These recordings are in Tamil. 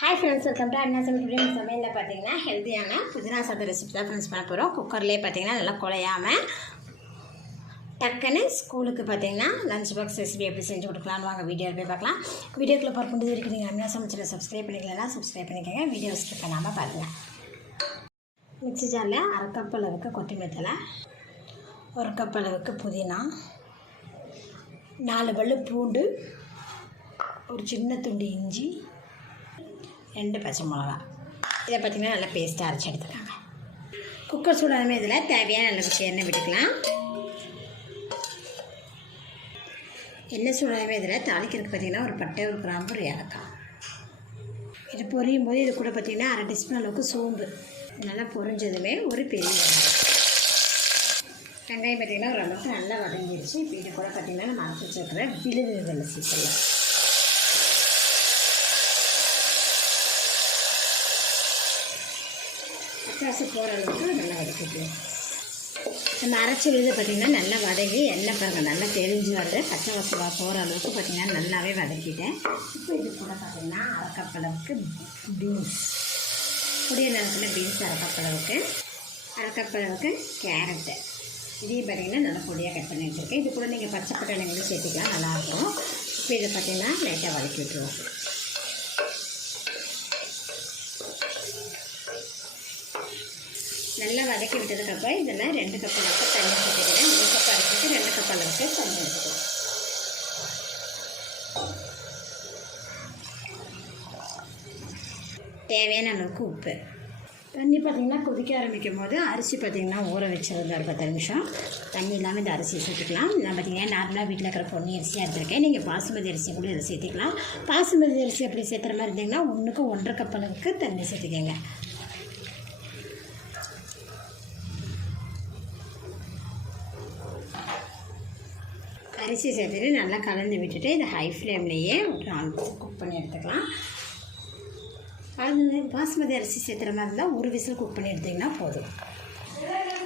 हाय फ्रेंड्स वेलकम टू अन्ना समेल समेल पातींगना हेल्दियाना पुदीना सादम रेसिपी தான் फ्रेंड्स பண்ண போறோம் குக்கர்லயே பாத்தீங்கன்னா நல்லா குழையாம டக்கனே ஸ்கூலுக்கு பாத்தீங்கன்னா லஞ்ச் பாக்ஸ் ரெசிபி எப்படி செஞ்சு கொடுக்கலாம்னு வாங்க வீடியோல போய் பார்க்கலாம் வீடியோக்குள்ள பார்க்க முன்னாடி வரைக்கும் நீங்க அண்ணா சமைச்சல சப்ஸ்கிரைப் பண்ணிக்கலனா சப்ஸ்கிரைப் பண்ணிக்கங்க வீடியோ ஸ்கிப் பண்ணாம பாருங்க மிக்ஸி ஜார்ல 1/2 கப் அளவுக்கு கொத்தமல்லி தழை 1 கப் அளவுக்கு புதினா 4 பல்லு பூண்டு ஒரு சின்ன துண்டு இஞ்சி 2 பச்சை மிளகா இதை பார்த்திங்கன்னா நல்லா பேஸ்ட்டாக அரைச்சி எடுத்துக்காங்க குக்கர் சூடானமே இதில் தேவையான அளவுக்கு எண்ணெய் விட்டுக்கலாம் எண்ணெய் சூடானமே இதில் தாளிக்கிறதுக்கு பார்த்திங்கன்னா ஒரு பட்டை ஒரு கிராம்பு ஒரு ஏலக்காய் இது பொரியும் போது இது கூட பார்த்திங்கன்னா 1/2 டீஸ்பூன் அளவுக்கு சோம்பு நல்லா பொரிஞ்சதுமே ஒரு பெரிய வெங்காயம் பார்த்திங்கன்னா ஒரு அளவுக்கு நல்லா வதங்கிடுச்சு இப்போ இது கூட பார்த்திங்கன்னா நம்ம அரைச்சி வச்சுருக்கிற விழுதுகளை சீக்கிரம் காசு போகிற அளவுக்கு நல்லா வதக்கிக்கலாம் நம்ம அரைச்சி விழுது பார்த்திங்கன்னா நல்லா வதங்கி எண்ணெய் பாருங்கள் நல்லா தெரிஞ்சு வருது பச்சை வாசனை போகிற அளவுக்கு பார்த்திங்கன்னா நல்லாவே வதக்கிட்டேன் இப்போ இது கூட பார்த்திங்கன்னா 1/2 கப் அளவுக்கு பீன்ஸ் புதிய நிலத்தில் பீன்ஸ் 1/2 கப் அளவுக்கு 1/2 கப் அளவுக்கு கேரட்டு இதையும் பார்த்திங்கன்னா நல்லா பொடியாக கட் பண்ணி வச்சுருக்கேன் இது கூட நீங்கள் பச்சை பட்டாணிகளும் சேர்த்துக்கலாம் நல்லாயிருக்கும் இப்போ இதை பார்த்திங்கன்னா லைட்டாக வதக்கி விட்டுருவோம் நல்லா வதக்கி விட்டதுக்கப்புறம் இதில் 2 கப் அளவுக்கு தண்ணி சேர்த்துக்கிறேன் 1 கப் அரைச்சிட்டு 2 கப் அளவுக்கு தண்ணி எடுத்துக்கலாம் தேவையான அளவுக்கு உப்பு தண்ணி பார்த்திங்கன்னா கொதிக்க ஆரம்பிக்கும் போது அரிசி பார்த்திங்கன்னா ஊற வச்சுருந்தா ஒரு 10 நிமிஷம் தண்ணி இல்லாமல் இந்த அரிசி சேர்த்துக்கலாம் நான் பார்த்திங்கன்னா நார்மலாக வீட்டில் இருக்கிற பொன்னி அரிசியாக எடுத்துருக்கேன் நீங்கள் பாசுமதி அரிசி கூட இதை சேர்த்துக்கலாம் பாசுமதி அரிசி அப்படி சேர்த்துற மாதிரி இருந்தீங்கன்னா 1க்கு 1.5 கப் அளவுக்கு தண்ணி சேர்த்துக்கங்க அரிசி சேர்த்துட்டு நல்லா கலந்து விட்டுட்டு இதை ஹை ஃப்ளேம்லேயே ஒரு 4 நிமிஷம் குக் பண்ணி எடுத்துக்கலாம் அது பாஸ்மதி அரிசி சேர்த்துற மாதிரி இருந்தால் ஒரு விசில் குக் பண்ணி எடுத்திங்கன்னா போதும்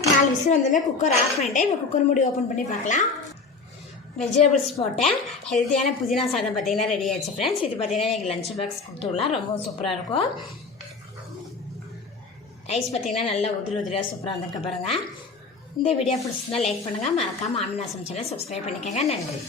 4 விசில் வந்தோடனே குக்கர் ஆஃப் பண்ணிட்டேன் இப்போ குக்கர் மூடி ஓப்பன் பண்ணி பார்க்கலாம் வெஜிடபிள்ஸ் போட்டேன் ஹெல்த்தியான புதினா சாதம் பார்த்திங்கன்னா ரெடி ஆகிடுச்சு ஃப்ரெண்ட்ஸ் இது பார்த்திங்கன்னா நீங்கள் லஞ்ச் பாக்ஸ் கொடுத்துடலாம் ரொம்ப சூப்பராக இருக்கும் ரைஸ் பார்த்திங்கன்னா நல்லா உதிரியாக சூப்பராக இருந்திருக்க பாருங்கள் இந்த வீடியோ பிடிச்சிருந்தா லைக் பண்ணுங்கள் மறக்காமல் ஆமினா சமைச்சலை சப்ஸ்கிரைப் பண்ணிக்கோங்க நன்றி